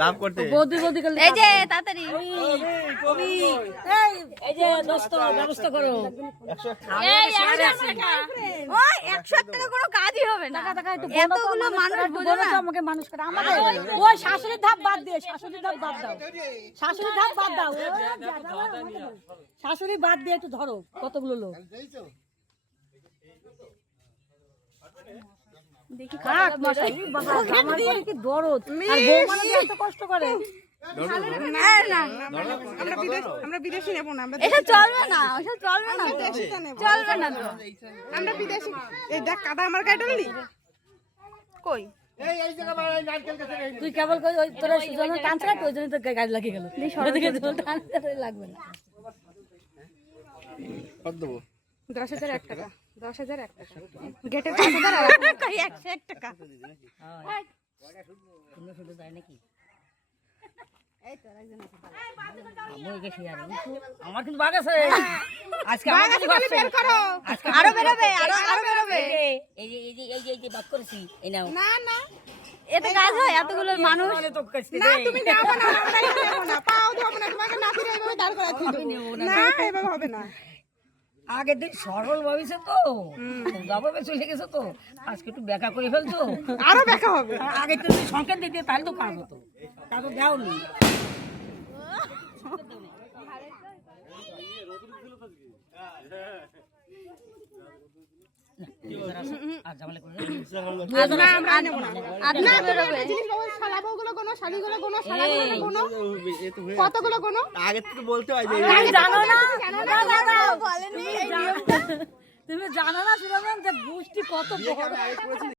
লাভ করতে এই যে তাড়াতাড়ি এই যে দোস্ত ব্যবস্থা করো। এই 100 টাকা ওই 100 টাকা কোনো কাজই হবে না। এতগুলো মানুষ বোঝো না আমাকে মানুষ করে আমাদের ওই শাশুড়ির ধাপ বাদ দিয়ে শাশুড়ির ধাপ বাদ দাও, শাশুড়ির ধাপ বাদ দাও, শাশুড়ি বাদ দিয়ে একটু ধরো কতগুলো লোক দেখি খাক মশাই বাবা আমার করে কি দরদ আর বউ মানে এত কষ্ট করে আমরা বিদেশি নেব না, আমরা এটা চলবে না, ওটা চলবে না তো, চলবে না তো। আমরা বিদেশি। এই দেখ কাদা আমার গায়ে ঢাললি কই? তুই কেবল কই ওই তোরা সুজন টানছ না ওই জন্য তো গাড়ি লাগিয়ে গেল ওদিকে জল টানতে লাগবে না। কত দেবো? 10,001 টাকা, 10,001 টাকা গেটের 5,000 কই 101 টাকা শুধু যায় নাকি আমার কিন্তু বাগ আছে আজকে বের করো। আরো বেরোবে, আরো বেরোবে। এই যে এই যে এই যে এই যে বাগ করেছি এই নাও না না এটা কাজ হয় এতগুলো মানুষ? না তুমি নাও না, আমরা নেব না, পাও ধরব না, তোমাকে নাতিরা এইভাবে দাঁড় করাতে হবে না, এইভাবে হবে না। আগের দিন সরল ভাবিছে তো জবাবে চলে গেছে তো আজকে একটু ব্যাখ্যা করে ফেলছো আরো দেখা হবে। আগে তো যদি সংকেত দিতে তাহলে তো পারবো তো তা তো দেওনি আর ঝামেলা করে না আমরা নেব না। আধা বেরোবে। জিনিসগুলো শালা বউগুলো গোনো, শাড়িগুলো গোনো, শালাগুলো গোনো, কতগুলো গোনো? আগে তো বলতে হয় যে জানো না বলেনি তুমি জানো না সুরমান যে গোষ্ঠী কত বড়